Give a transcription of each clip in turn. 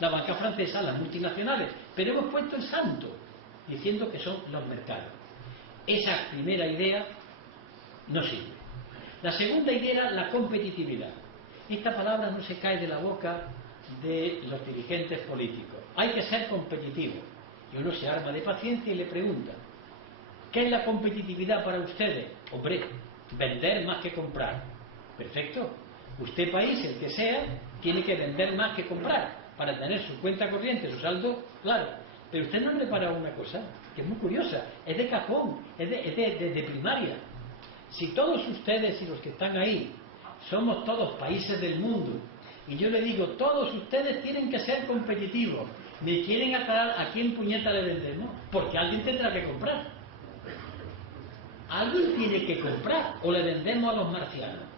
la banca francesa, las multinacionales, pero hemos puesto el santo, diciendo que son los mercados. Esa primera idea no sirve. La segunda idea era la competitividad. Esta palabra no se cae de la boca de los dirigentes políticos. Hay que ser competitivo. Y uno se arma de paciencia y le pregunta: ¿qué es la competitividad para ustedes? Hombre, vender más que comprar. Perfecto. Usted, país, el que sea, tiene que vender más que comprar para tener su cuenta corriente, su saldo, claro. Pero usted no ha preparado una cosa que es muy curiosa, es de cajón, es de primaria. Si todos ustedes y los que están ahí somos todos países del mundo, y yo le digo, todos ustedes tienen que ser competitivos, ¿me quieren atar a quién puñeta le vendemos? Porque alguien tendrá que comprar. Alguien tiene que comprar, o le vendemos a los marcianos.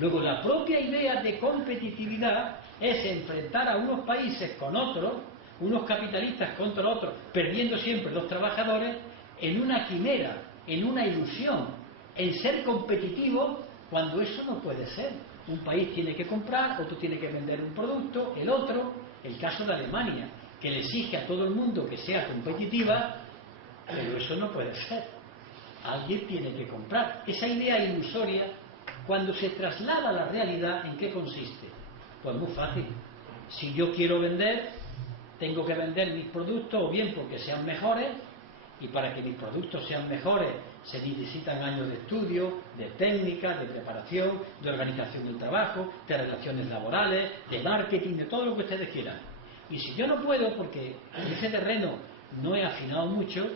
Luego, la propia idea de competitividad es enfrentar a unos países con otros, unos capitalistas contra otros, perdiendo siempre los trabajadores, en una quimera, en una ilusión, en ser competitivo, cuando eso no puede ser. Un país tiene que comprar, otro tiene que vender un producto, el otro, el caso de Alemania, que le exige a todo el mundo que sea competitiva, pero eso no puede ser. Alguien tiene que comprar. Esa idea ilusoria, cuando se traslada a la realidad, ¿en qué consiste? Pues muy fácil. Si yo quiero vender, tengo que vender mis productos, o bien porque sean mejores, y para que mis productos sean mejores se necesitan años de estudio, de técnica, de preparación, de organización del trabajo, de relaciones laborales, de marketing, de todo lo que ustedes quieran. Y si yo no puedo, porque en ese terreno no he afinado mucho,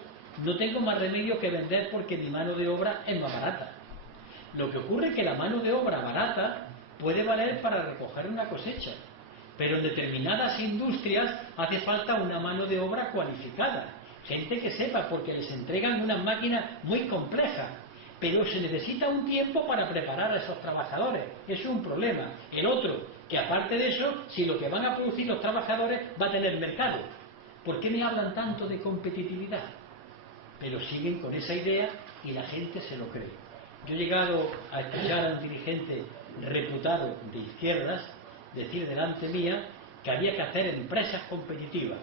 no tengo más remedio que vender porque mi mano de obra es más barata. Lo que ocurre es que la mano de obra barata puede valer para recoger una cosecha, pero en determinadas industrias hace falta una mano de obra cualificada, gente que sepa, porque les entregan unas máquinas muy complejas, pero se necesita un tiempo para preparar a esos trabajadores. Eso es un problema. El otro, que aparte de eso, si lo que van a producir los trabajadores va a tener mercado. ¿Por qué me hablan tanto de competitividad? Pero siguen con esa idea y la gente se lo cree. Yo he llegado a escuchar a un dirigente reputado de izquierdas decir delante mía que había que hacer empresas competitivas.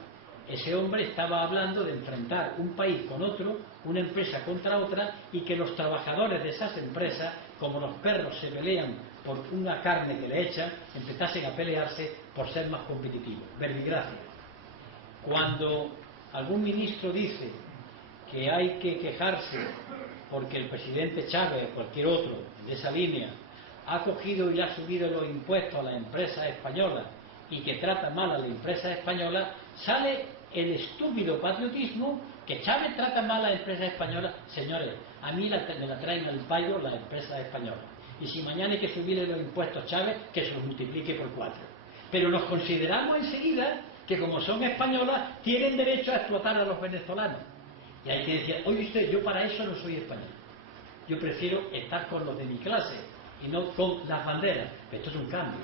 Ese hombre estaba hablando de enfrentar un país con otro, una empresa contra otra, y que los trabajadores de esas empresas, como los perros se pelean por una carne que le echan, empezasen a pelearse por ser más competitivos. Verbigracia. Cuando algún ministro dice que hay que quejarse porque el presidente Chávez o cualquier otro de esa línea ha cogido y le ha subido los impuestos a las empresas españolas y que trata mal a las empresas españolas, sale el estúpido patriotismo que Chávez trata mal a las empresas españolas. Señores, a mí me la traen al payo las empresas españolas, y si mañana hay que subirle los impuestos a Chávez, que se los multiplique por 4. Pero nos consideramos enseguida que, como son españolas, tienen derecho a explotar a los venezolanos. Y hay que decir, oye usted, yo para eso no soy español, yo prefiero estar con los de mi clase y no con las banderas. Pero esto es un cambio.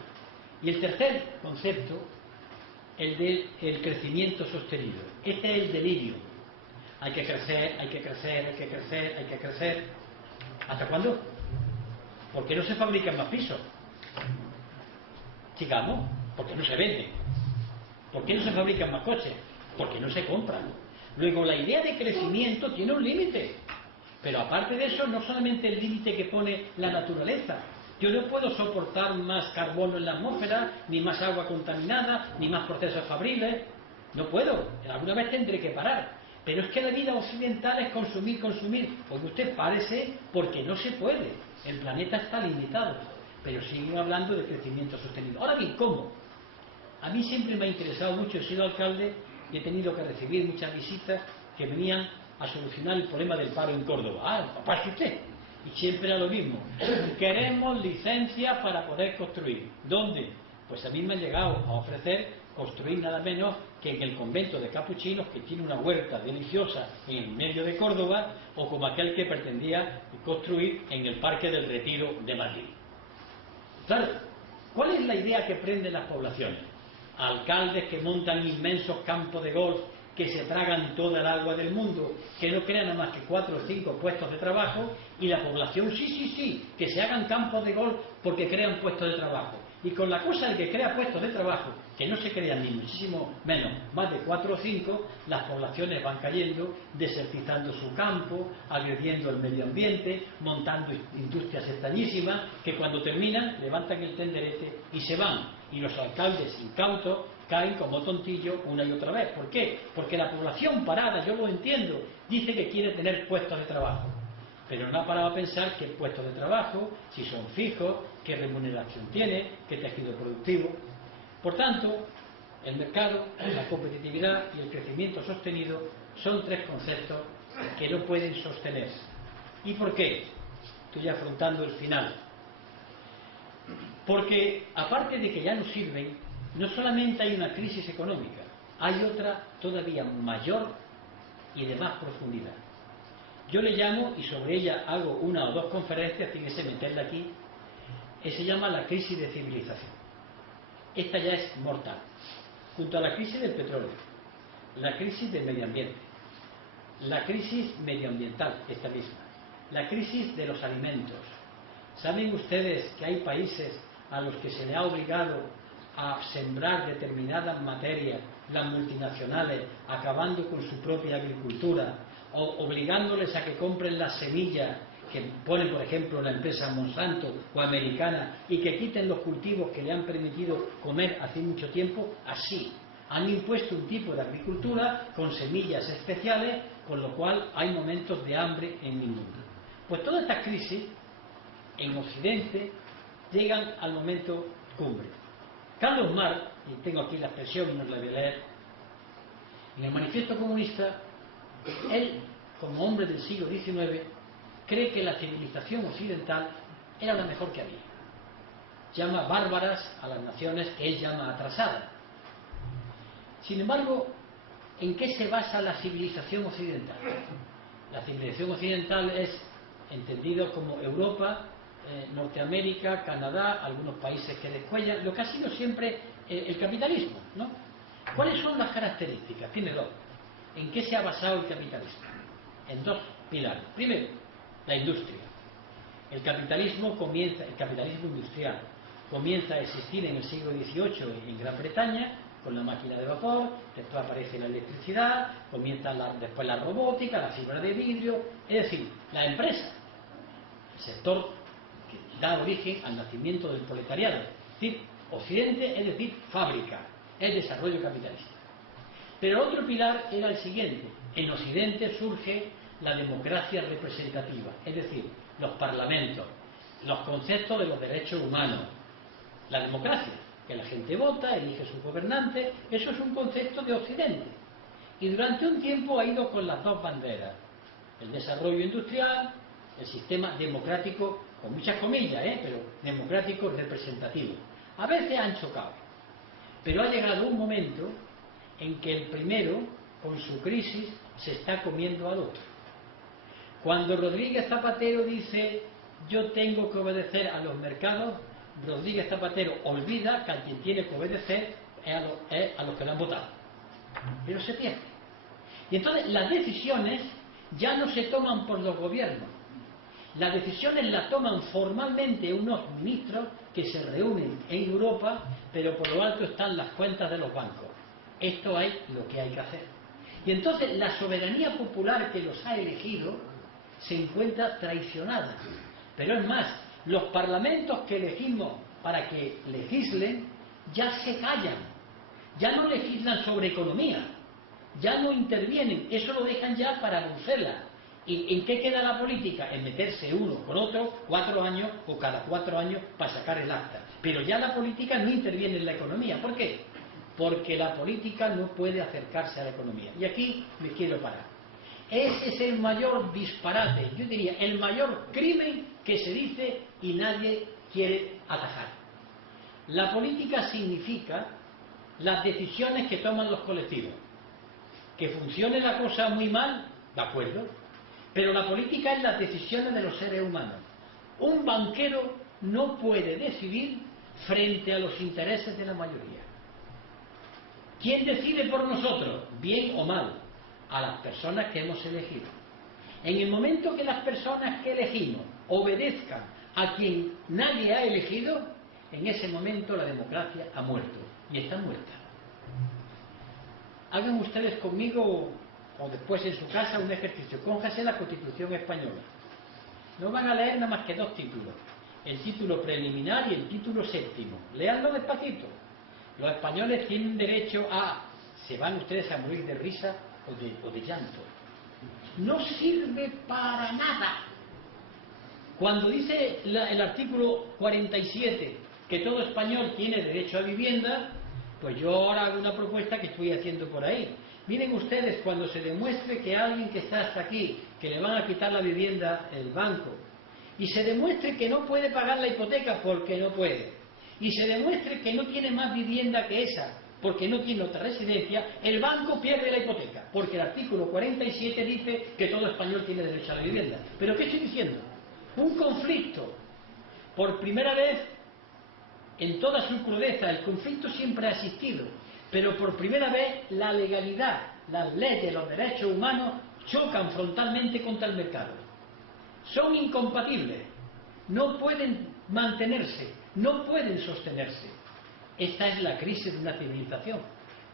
Y el tercer concepto, el del crecimiento sostenido. Este es el delirio. Hay que crecer, hay que crecer, hay que crecer, hay que crecer. ¿Hasta cuándo? ¿Por qué no se fabrican más pisos? Sigamos, porque no se venden. ¿Por qué no se fabrican más coches? Porque no se compran. Luego, la idea de crecimiento tiene un límite, pero aparte de eso, no solamente el límite que pone la naturaleza. Yo no puedo soportar más carbono en la atmósfera, ni más agua contaminada, ni más procesos fabriles. No puedo, alguna vez tendré que parar. Pero es que la vida occidental es consumir, consumir. Pues usted párese, porque no se puede. El planeta está limitado. Pero siguen hablando de crecimiento sostenido. Ahora bien, ¿cómo? A mí siempre me ha interesado mucho, he sido alcalde y he tenido que recibir muchas visitas que venían a solucionar el problema del paro en Córdoba. Ah, papá, ¿es usted? Y siempre era lo mismo. Queremos licencias para poder construir. ¿Dónde? Pues a mí me han llegado a ofrecer construir nada menos que en el convento de capuchinos, que tiene una huerta deliciosa en el medio de Córdoba, o como aquel que pretendía construir en el Parque del Retiro de Madrid. Claro, ¿cuál es la idea que prenden las poblaciones? Alcaldes que montan inmensos campos de golf que se tragan toda el agua del mundo, que no crean nada más que 4 o 5 puestos de trabajo, y la población sí, que se hagan campos de golf porque crean puestos de trabajo. Y con la cosa de que crea puestos de trabajo, que no se crean ni muchísimo menos, más de 4 o 5, las poblaciones van cayendo, desertizando su campo, agrediendo el medio ambiente, montando industrias extrañísimas, que cuando terminan levantan el tenderete y se van. Y los alcaldes incautos caen como tontillos una y otra vez. ¿Por qué? Porque la población parada, yo lo entiendo, dice que quiere tener puestos de trabajo, pero no ha parado a pensar qué puestos de trabajo, si son fijos, qué remuneración tiene, qué tejido productivo. Por tanto, el mercado, la competitividad y el crecimiento sostenido son 3 conceptos que no pueden sostenerse. ¿Y por qué? Estoy afrontando el final. Porque, aparte de que ya no sirven, no solamente hay una crisis económica, hay otra todavía mayor y de más profundidad. Yo le llamo, y sobre ella hago 1 o 2 conferencias, fíjese, meterla aquí, que se llama la crisis de civilización. Esta ya es mortal. Junto a la crisis del petróleo, la crisis del medio ambiente, la crisis medioambiental, esta misma, la crisis de los alimentos. ¿Saben ustedes que hay países a los que se le ha obligado a sembrar determinadas materias, las multinacionales, acabando con su propia agricultura, o obligándoles a que compren las semillas que pone, por ejemplo, la empresa Monsanto o americana, y que quiten los cultivos que le han permitido comer hace mucho tiempo? Así han impuesto un tipo de agricultura con semillas especiales, con lo cual hay momentos de hambre en el mundo. Pues todas estas crisis en Occidente llegan al momento cumbre. Carlos Marx, y tengo aquí la expresión y no la voy a leer, en el Manifiesto Comunista, él, como hombre del siglo XIX, cree que la civilización occidental era la mejor que había. Llama bárbaras a las naciones que él llama atrasadas. Sin embargo, ¿en qué se basa la civilización occidental? La civilización occidental es entendido como Europa, Norteamérica, Canadá, algunos países que descuellan, lo que ha sido siempre el capitalismo, ¿no? ¿Cuáles son las características? Tiene 2. ¿En qué se ha basado el capitalismo? En 2 pilares. Primero, la industria. El capitalismo industrial comienza a existir en el siglo XVIII en Gran Bretaña con la máquina de vapor, después aparece la electricidad, comienza después la robótica, la fibra de vidrio, es decir, la empresa, el sector que da origen al nacimiento del proletariado. Es decir, Occidente, es decir, fábrica, el desarrollo capitalista. Pero otro pilar era el siguiente: en Occidente surge la democracia representativa, es decir, los parlamentos, los conceptos de los derechos humanos, la democracia, que la gente vota, elige sus gobernantes. Eso es un concepto de Occidente. Y durante un tiempo ha ido con las 2 banderas: el desarrollo industrial, el sistema democrático, con muchas comillas, pero democrático representativo. A veces han chocado, pero ha llegado un momento en que el primero, con su crisis, se está comiendo al otro. Cuando Rodríguez Zapatero dice yo tengo que obedecer a los mercados, Rodríguez Zapatero olvida que a quien tiene que obedecer es a los que lo han votado. Pero se pierde. Y entonces las decisiones ya no se toman por los gobiernos. Las decisiones las toman formalmente unos ministros que se reúnen en Europa, pero por lo alto están las cuentas de los bancos. Esto es lo que hay que hacer. Y entonces la soberanía popular que los ha elegido se encuentra traicionada. Pero es más, los parlamentos que elegimos para que legislen ya se callan, ya no legislan sobre economía, ya no intervienen, eso lo dejan ya para Bruselas. ¿Y en qué queda la política? En meterse uno con otro 4 años o cada 4 años para sacar el acta. Pero ya la política no interviene en la economía. ¿Por qué? Porque la política no puede acercarse a la economía. Y aquí me quiero parar. Ese es el mayor disparate, yo diría, el mayor crimen que se dice y nadie quiere atajar. La política significa las decisiones que toman los colectivos. Que funcione la cosa muy mal, de acuerdo, pero la política es las decisiones de los seres humanos. Un banquero no puede decidir frente a los intereses de la mayoría. ¿Quién decide por nosotros? Bien o mal, a las personas que hemos elegido. En el momento que las personas que elegimos obedezcan a quien nadie ha elegido, en ese momento la democracia ha muerto, y está muerta. Hagan ustedes conmigo, o después en su casa, un ejercicio. Cójanse la Constitución española. No van a leer nada más que 2 títulos. El título preliminar y el título séptimo. Léanlo despacito. Los españoles tienen derecho a... Se van ustedes a morir de risa o de llanto. No sirve para nada. Cuando dice el artículo 47 que todo español tiene derecho a vivienda, pues yo ahora hago una propuesta que estoy haciendo por ahí. Miren ustedes, cuando se demuestre que a alguien que está hasta aquí, que le van a quitar la vivienda el banco, y se demuestre que no puede pagar la hipoteca porque no puede, y se demuestre que no tiene más vivienda que esa porque no tiene otra residencia, el banco pierde la hipoteca, porque el artículo 47 dice que todo español tiene derecho a la vivienda. ¿Pero qué estoy diciendo? Un conflicto. Por primera vez, en toda su crudeza, el conflicto siempre ha existido, pero por primera vez la legalidad, las leyes, los derechos humanos chocan frontalmente contra el mercado. Son incompatibles, no pueden mantenerse, no pueden sostenerse. Esta es la crisis de una civilización.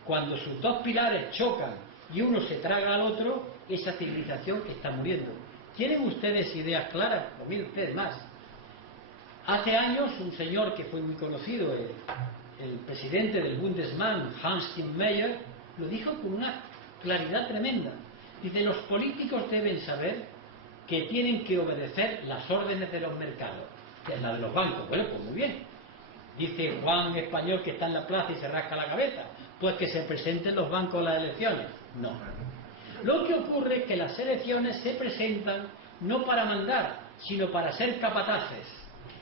Cuando sus 2 pilares chocan y uno se traga al otro, esa civilización está muriendo. ¿Tienen ustedes ideas claras? O miren ustedes más. Hace años un señor que fue muy conocido, el presidente del Bundesbank, Hans-Tim Mayer, lo dijo con una claridad tremenda. Dice, los políticos deben saber que tienen que obedecer las órdenes de los mercados, que es la de los bancos. Bueno, pues muy bien. Dice Juan español que está en la plaza y se rasca la cabeza, pues que se presenten los bancos a las elecciones. No. Lo que ocurre es que las elecciones se presentan no para mandar, sino para ser capataces.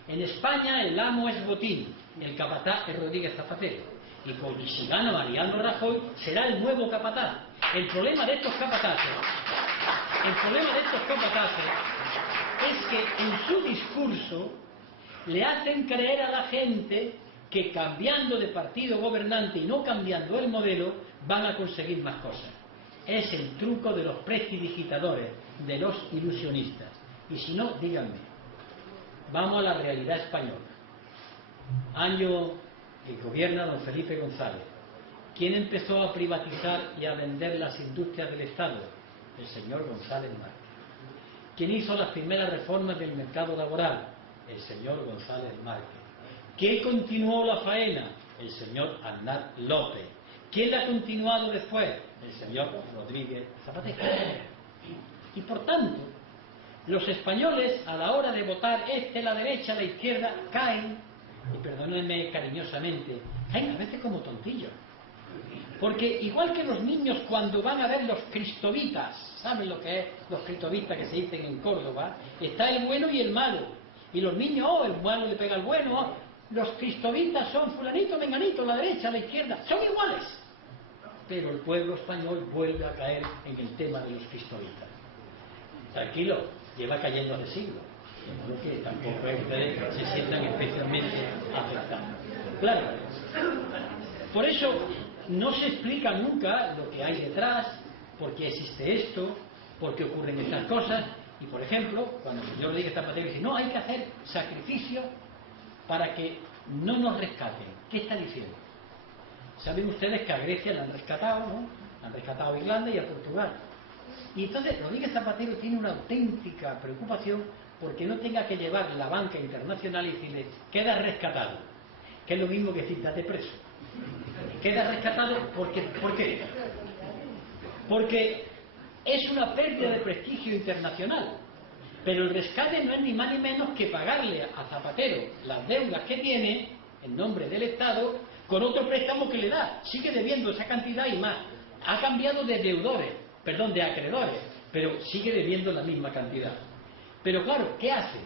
En España el amo es Botín, el capataz es Rodríguez Zapatero. Y si gana Mariano Rajoy, será el nuevo capataz. El problema de estos capataces es que en su discurso le hacen creer a la gente que cambiando de partido gobernante y no cambiando el modelo van a conseguir más cosas. Es el truco de los prestidigitadores, de los ilusionistas. Y si no, díganme. Vamos a la realidad española. Año que gobierna don Felipe González. ¿Quién empezó a privatizar y a vender las industrias del Estado? El señor González Márquez. ¿Quién hizo las primeras reformas del mercado laboral? El señor González Márquez. ¿Quién continuó la faena? El señor Aznar López. ¿Quién la ha continuado después? El señor Rodríguez Zapatero. Y por tanto, los españoles a la hora de votar la derecha, la izquierda, caen, y perdónenme cariñosamente, caen a veces como tontillos. Porque igual que los niños cuando van a ver los cristovitas, ¿saben lo que es los cristovitas que se dicen en Córdoba? Está el bueno y el malo. Y los niños, el malo le pega al bueno. Los cristovitas son fulanito, menganito, la derecha, la izquierda, son iguales. Pero el pueblo español vuelve a caer en el tema de los cristovitas. Tranquilo, lleva cayendo hace siglos. Que tampoco es que ustedes se sientan especialmente afectados. Claro, por eso no se explica nunca lo que hay detrás, por qué existe esto, por qué ocurren estas cosas. Y por ejemplo, cuando el señor Rodríguez Zapatero dice, no, hay que hacer sacrificio para que no nos rescaten. ¿Qué está diciendo? Saben ustedes que a Grecia la han rescatado, ¿no? Han rescatado a Irlanda y a Portugal. Y entonces Rodríguez Zapatero tiene una auténtica preocupación porque no tenga que llevar la banca internacional y decirle, queda rescatado. Que es lo mismo que decir, date preso. Queda rescatado porque, ¿por qué? Porque es una pérdida de prestigio internacional. Pero el rescate no es ni más ni menos que pagarle a Zapatero las deudas que tiene en nombre del Estado con otro préstamo que le da. Sigue debiendo esa cantidad y más. Ha cambiado de de acreedores, pero sigue debiendo la misma cantidad. Pero claro, ¿qué hace?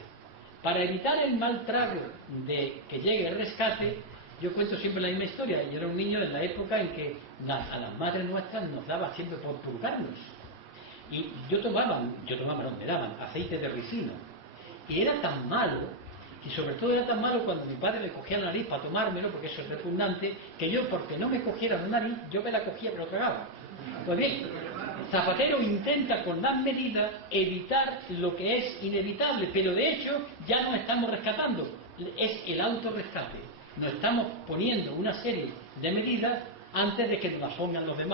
Para evitar el mal trago de que llegue el rescate, yo cuento siempre la misma historia. Yo era un niño en la época en que a las madres nuestras nos daba siempre por purgarnos. Y me daban aceite de ricino. Y era tan malo, y sobre todo era tan malo cuando mi padre me cogía la nariz para tomármelo, porque eso es repugnante, que yo, porque no me cogiera la nariz, yo me la cogía pero tragaba. Pues bien, Zapatero intenta con las medidas evitar lo que es inevitable, pero de hecho ya no estamos rescatando, es el autorrescate. nos estamos poniendo una serie de medidas antes de que nos las pongan los demás.